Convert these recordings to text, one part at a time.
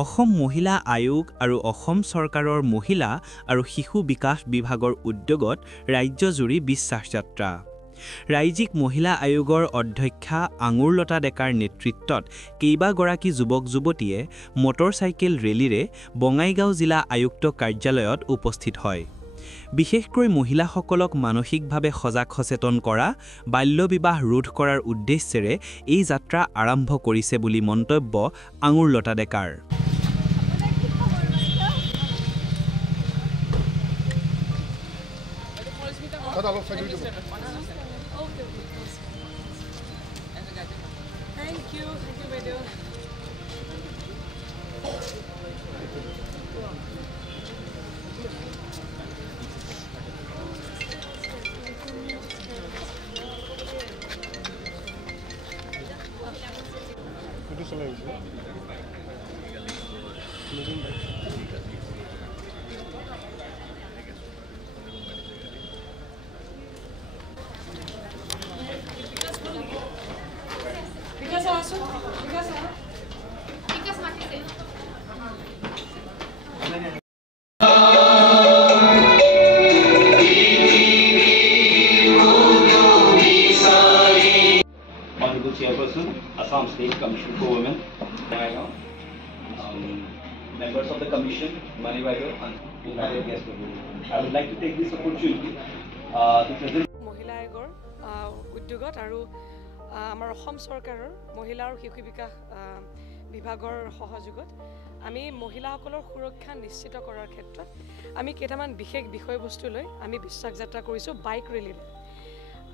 অসম মহিলা আয়োগ আৰু অসম চৰকাৰৰ মহিলা আৰু শিশু বিকাশ বিভাগৰ উদ্যোগত ৰাজ্যজুৰি বিশ্বাস যাত্ৰা। ৰাজ্যিক মহিলা আয়োগৰ অধ্যক্ষা আঙুৰলতা ডেকাৰ নেতৃত্বত কেইবাগৰাকী যুৱক-যুৱতীয়ে মটৰচাইকেল ৰেলীৰে বঙাইগাঁও জিলা আয়ুক্ত কাৰ্যালয়ত উপস্থিত হয়। বিশেষকৈ মহিলাসকলক মানসিকভাৱে সজাগ সচেতন কৰা, বাল্য বিবাহ ৰোধ কৰাৰ উদ্দেশ্যেৰে এই যাত্ৰা আৰম্ভ কৰিছে বুলি মন্তব্য আঙুৰলতা ডেকাৰ। Thank you, Vedhu. Honorable Chairperson, Assam State Commission for Women, members of the Commission, Manivayo, and invited guests. I would like to take this opportunity to present. মহিলা আয়োগৰ উদ্যোগত আৰু আমাৰ অসম চৰকাৰৰ মহিলা আৰু শিশু বিকাশ বিভাগৰ সহযোগত আমি মহিলাসকলৰ সুৰক্ষা নিশ্চিত কৰাৰ ক্ষেত্ৰত আমি কেইটামান বিশেষ বিষয়বস্তু লৈ আমি বিশ্বাস যাত্ৰা কৰিছোঁ বাইক ৰেলীৰে।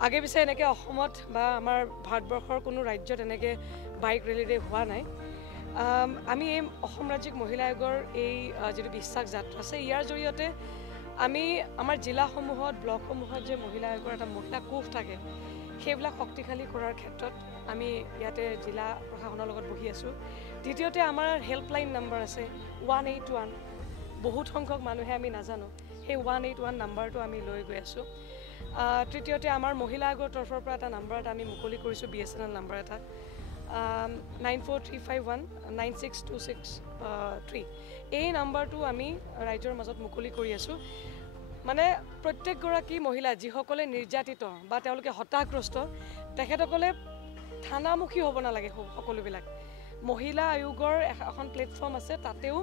আগে পিছে এনেকৈ অসমত বা আমাৰ ভাৰতবৰ্ষৰ কোনো ৰাজ্যত এনেকৈ বাইক ৰেলীৰে হোৱা নাই। আমি এই অসম ৰাজ্যিক মহিলা আয়োগৰ এই যিটো বিশ্বাস যাত্ৰা আছে ইয়াৰ জৰিয়তে আমি আমাৰ জিলাসমূহত ব্লকসমূহত যে মহিলা আয়োগৰ এটা মহিলা কোষ থাকে সেইবিলাক শক্তিশালী কৰাৰ ক্ষেত্ৰত আমি ইয়াতে জিলা প্ৰশাসনৰ লগত বহি আছোঁ। দ্বিতীয়তে আমাৰ হেল্পলাইন নম্বৰ আছে 181, বহুত সংখ্যক মানুহে আমি নাজানো, সেই 181 নাম্বাৰটো আমি লৈ গৈ আছোঁ। তৃতীয়তে আমাৰ মহিলা আয়োগৰ তৰফৰ পৰা এটা নাম্বাৰ এটা আমি মুকলি কৰিছোঁ, BSNL নাম্বাৰ এটা 9435196263। এই নাম্বাৰটো আমি ৰাইজৰ মাজত মুকলি কৰি আছোঁ। মানে প্ৰত্যেকগৰাকী মহিলা যিসকলে নিৰ্যাতিত বা তেওঁলোকে হতাশগ্ৰস্ত তেখেতসকলে থানামুখী হ'ব নালাগে। সকলোবিলাক মহিলা আয়োগৰ এখন প্লেটফৰ্ম আছে, তাতেও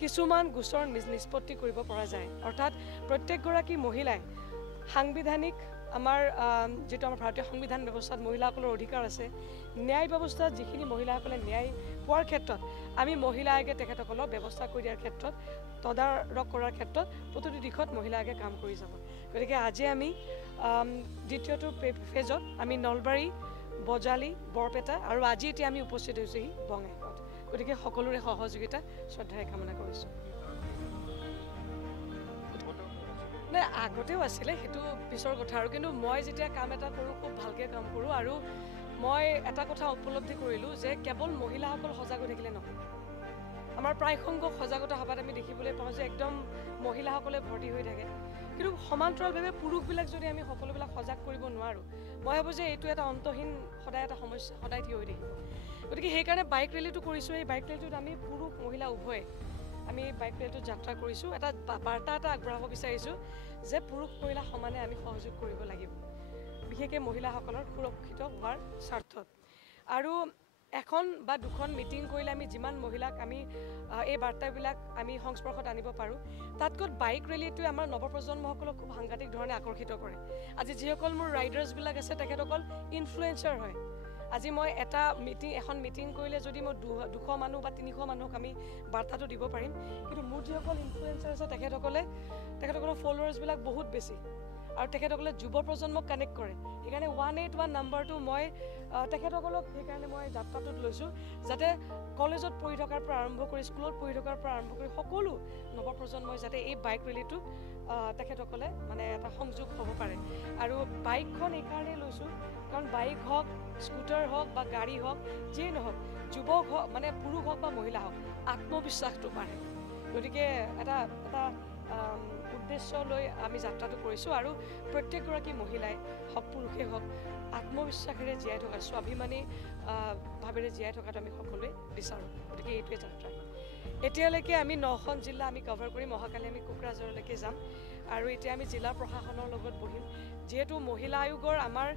কিছুমান গোচৰ নিষ্পত্তি কৰিব পৰা যায়। অৰ্থাৎ প্ৰত্যেকগৰাকী মহিলাই সাংবিধানিক আমাৰ যেটো আমাৰ ভাৰতীয় সংবিধান ব্যৱস্থাত মহিলাসকলৰ অধিকাৰ আছে, ন্যায় ব্যৱস্থাত যিখিনি মহিলাসকলে ন্যায় পোৱাৰ ক্ষেত্ৰত আমি মহিলা আয়োগে তেখেতসকলক ব্যৱস্থা কৰি দিয়াৰ ক্ষেত্ৰত তদাৰক কৰাৰ ক্ষেত্ৰত প্ৰতিটো দিশত মহিলা আয়োগে কাম কৰি যাব। গতিকে আজি আমি দ্বিতীয়টো ফেজত আমি নলবাৰী, বজালী, বৰপেটা আৰু আজি এতিয়া আমি উপস্থিত হৈছোঁহি বঙাইগাঁৱত। গতিকে সকলোৰে সহযোগিতা শ্ৰদ্ধাৰে কামনা কৰিছোঁ। নাই আগতেও আছিলে, সেইটো পিছৰ কথা আৰু, কিন্তু মই যেতিয়া কাম এটা কৰোঁ খুব ভালকৈ কাম কৰোঁ। আৰু মই এটা কথা উপলব্ধি কৰিলোঁ যে কেৱল মহিলাসকল সজাগ হৈ থাকিলে নহয়। আমাৰ প্ৰায় সংখ্যক সজাগতা সভাত আমি দেখিবলৈ পাওঁ যে একদম মহিলাসকলে ভৰ্তি হৈ থাকে, কিন্তু সমান্তৰালভাৱে পুৰুষবিলাক যদি আমি সকলোবিলাক সজাগ কৰিব নোৱাৰোঁ, মই ভাবোঁ যে এইটো এটা অন্তহীন সদায় এটা সমস্যা সদায় থিয় হৈ থাকিব। গতিকে সেইকাৰণে বাইক ৰেলীটো কৰিছোঁ। এই বাইক ৰেলীটোত আমি পুৰুষ মহিলা উভয়ে আমি বাইক ৰেলীটোত যাত্ৰা কৰিছোঁ। এটা বাৰ্তা এটা আগবঢ়াব বিচাৰিছোঁ যে পুৰুষ মহিলা সমানে আমি সহযোগ কৰিব লাগিব, বিশেষকৈ মহিলাসকলৰ সুৰক্ষিত হোৱাৰ স্বাৰ্থত। আৰু এখন বা দুখন মিটিং কৰিলে আমি যিমান মহিলাক আমি এই বাৰ্তাবিলাক আমি সংস্পৰ্শত আনিব পাৰোঁ, তাতকৈ বাইক ৰেলীটোৱে আমাৰ নৱপ্ৰজন্মসকলক খুব সাংঘাতিক ধৰণে আকৰ্ষিত কৰে। আজি যিসকল মোৰ ৰাইডাৰ্ছবিলাক আছে তেখেতসকল ইনফ্লুৱেঞ্চাৰ হয়। আজি মই এখন মিটিং কৰিলে যদি মই 200 মানুহ বা 300 মানুহক আমি বাৰ্তাটো দিব পাৰিম, কিন্তু মোৰ যিসকল ইনফ্লুৱেঞ্চাৰ আছে তেখেতসকলৰ ফলোৱাৰ্ছবিলাক বহুত বেছি আৰু তেখেতসকলে যুৱ প্ৰজন্মক কানেক্ট কৰে। সেইকাৰণে 181 নাম্বাৰটো মই তেখেতসকলক সেইকাৰণে মই যাত্ৰাটোত লৈছোঁ, যাতে কলেজত পঢ়ি থকাৰ পৰা আৰম্ভ কৰি স্কুলত পঢ়ি থকাৰ পৰা আৰম্ভ কৰি সকলো নৱপ্ৰজন্মই যাতে এই বাইক ৰেলীটোত তেখেতসকলে মানে এটা সংযোগ হ'ব পাৰে। আৰু বাইকখন এইকাৰণেই লৈছোঁ কাৰণ বাইক হওক, স্কুটাৰ হওক বা গাড়ী হওক, যিয়েই নহওক, যুৱক হওক মানে পুৰুষ হওক বা মহিলা হওক, আত্মবিশ্বাসটো বাঢ়ে। গতিকে এটা উদ্দেশ্য লৈ আমি যাত্ৰাটো কৰিছোঁ। আৰু প্ৰত্যেকগৰাকী মহিলাই হওক পুৰুষেই হওক আত্মবিশ্বাসেৰে জীয়াই থকা, স্বাভিমানী ভাৱেৰে জীয়াই থকাটো আমি সকলোৱে বিচাৰোঁ। গতিকে এইটোৱে যাত্ৰা। এতিয়ালৈকে আমি 9খন জিলা আমি কভাৰ কৰিম অহাকালি আমি কোকৰাঝাৰলৈকে যাম আৰু এতিয়া আমি জিলা প্ৰশাসনৰ লগত বহিম যেহেতু মহিলা আয়োগৰ আমাৰ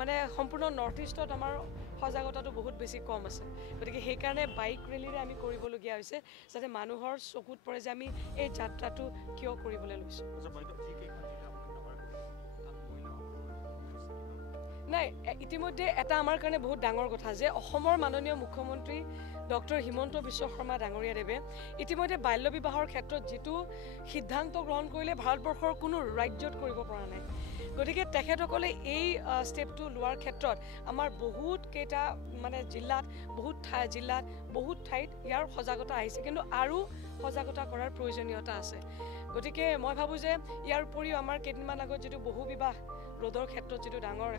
মানে সম্পূৰ্ণ নৰ্থ ইষ্টত আমাৰ সজাগতাটো বহুত বেছি কম আছে গতিকে সেইকাৰণে বাইক ৰেলীৰে আমি কৰিবলগীয়া হৈছে যাতে মানুহৰ চকুত পৰে যে আমি এই যাত্ৰাটো কিয় কৰিবলৈ লৈছোঁ নাই ইতিমধ্যে এটা আমাৰ কাৰণে বহুত ডাঙৰ কথা যে অসমৰ মাননীয় মুখ্যমন্ত্ৰী ডক্টৰ হিমন্ত বিশ্ব শৰ্মা ডাঙৰীয়াদেৱে ইতিমধ্যে বাল্য বিবাহৰ ক্ষেত্ৰত যিটো সিদ্ধান্ত গ্ৰহণ কৰিলে ভাৰতবৰ্ষৰ কোনো ৰাজ্যত কৰিব পৰা নাই গতিকে তেখেতসকলে এই ষ্টেপটো লোৱাৰ ক্ষেত্ৰত আমাৰ বহুত কেইটা মানে বহুত ঠাইত ইয়াৰ সজাগতা আহিছে কিন্তু আৰু সজাগতা কৰাৰ প্ৰয়োজনীয়তা আছে গতিকে মই ভাবোঁ যে ইয়াৰ উপৰিও আমাৰ কেইদিনমান আগত যিটো বহু বিবাহ ৰোধৰ ক্ষেত্ৰত যিটো ডাঙৰ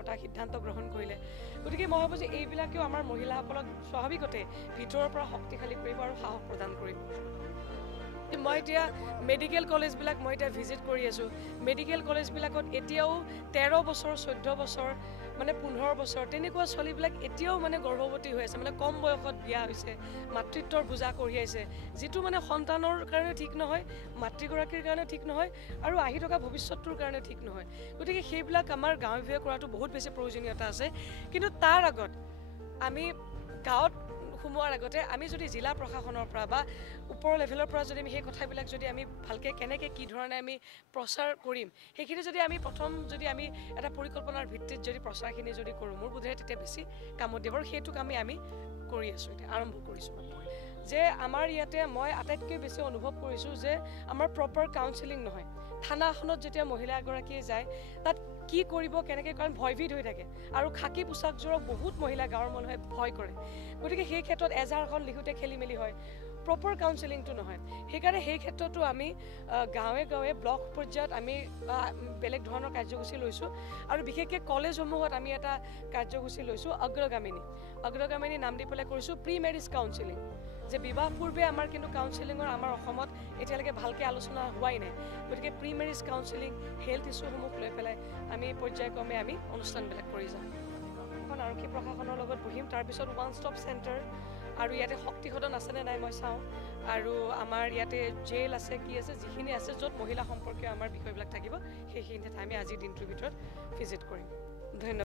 এটা সিদ্ধান্ত গ্ৰহণ কৰিলে গতিকে মই ভাবোঁ যে এইবিলাকেও আমাৰ মহিলাসকলক স্বাভাৱিকতে ভিতৰৰ পৰা শক্তিশালী কৰিব আৰু সাহস প্ৰদান কৰিব মই এতিয়া মেডিকেল কলেজবিলাক মই এতিয়া ভিজিট কৰি আছোঁ মেডিকেল কলেজবিলাকত এতিয়াও 13 বছৰ 14 বছৰ মানে 15 বছৰ তেনেকুৱা ছোৱালীবিলাক এতিয়াও মানে গৰ্ভৱতী হৈ আছে মানে কম বয়সত বিয়া হৈছে মাতৃত্বৰ বোজা কঢ়িয়াইছে যিটো মানে সন্তানৰ কাৰণে ঠিক নহয় মাতৃগৰাকীৰ কাৰণে ঠিক নহয় আৰু আহি থকা ভৱিষ্যতটোৰ কাৰণে ঠিক নহয় গতিকে সেইবিলাক আমাৰ গাঁৱে ভূঞে কৰাটো বহুত বেছি প্ৰয়োজনীয়তা আছে কিন্তু তাৰ আগত আমি গাঁৱত সোমোৱাৰ আগতে আমি যদি জিলা প্ৰশাসনৰ পৰা বা ওপৰৰ লেভেলৰ পৰা যদি আমি সেই কথাবিলাক যদি আমি ভালকৈ কেনেকৈ কি ধৰণে আমি প্ৰচাৰ কৰিম সেইখিনি যদি আমি প্ৰথম যদি আমি এটা পৰিকল্পনাৰ ভিত্তিত যদি প্ৰচাৰখিনি যদি কৰোঁ মোৰ বোধেৰে তেতিয়া বেছি কামত দিব আৰু সেইটো কামেই আমি কৰি আছোঁ এতিয়া আৰম্ভ কৰিছোঁ যে আমাৰ ইয়াতে মই আটাইতকৈ বেছি অনুভৱ কৰিছোঁ যে আমাৰ প্ৰপাৰ কাউন্সেলিং নহয় থানা এখনত যেতিয়া মহিলা এগৰাকীয়ে যায় তাত কি কৰিব কেনেকৈ কাৰণ ভয়ভীত হৈ থাকে আৰু খাকী পোচাকযোৰক বহুত মহিলা গাঁৱৰ মানুহে ভয় কৰে গতিকে সেই ক্ষেত্ৰত এজাহাৰখন লিখোঁতে খেলি মেলি হয় প্ৰপাৰ কাউন্সেলিংটো নহয় সেইকাৰণে সেই ক্ষেত্ৰতো আমি গাঁৱে গাঁৱে ব্লক পৰ্যায়ত আমি বেলেগ ধৰণৰ কাৰ্যসূচী লৈছোঁ আৰু বিশেষকৈ কলেজসমূহত আমি এটা কাৰ্যসূচী লৈছোঁ অগ্ৰগামিনী নাম দি পেলাই কৰিছোঁ প্ৰি মেৰিজ কাউন্সেলিং যে বিবাহ পূৰ্বে আমাৰ কিন্তু কাউন্সেলিঙৰ আমাৰ অসমত এতিয়ালৈকে ভালকৈ আলোচনা হোৱাই নাই গতিকে প্ৰি মেৰিজ কাউন্সেলিং হেল্থ ইছ্যুসমূহ লৈ পেলাই আমি পৰ্যায়ক্ৰমে আমি অনুষ্ঠানবিলাক কৰি যাম এখন আৰক্ষী প্ৰশাসনৰ লগত বহিম তাৰপিছত ওৱান ষ্টপ চেণ্টাৰ আৰু ইয়াতে শক্তি সদন আছেনে নাই মই চাওঁ আৰু আমাৰ ইয়াতে জেল আছে কি আছে যিখিনি আছে য'ত মহিলা সম্পৰ্কীয় আমাৰ বিষয়বিলাক থাকিব সেইখিনি আমি আজিৰ দিনটোৰ ভিতৰত ভিজিট কৰিম ধন্যবাদ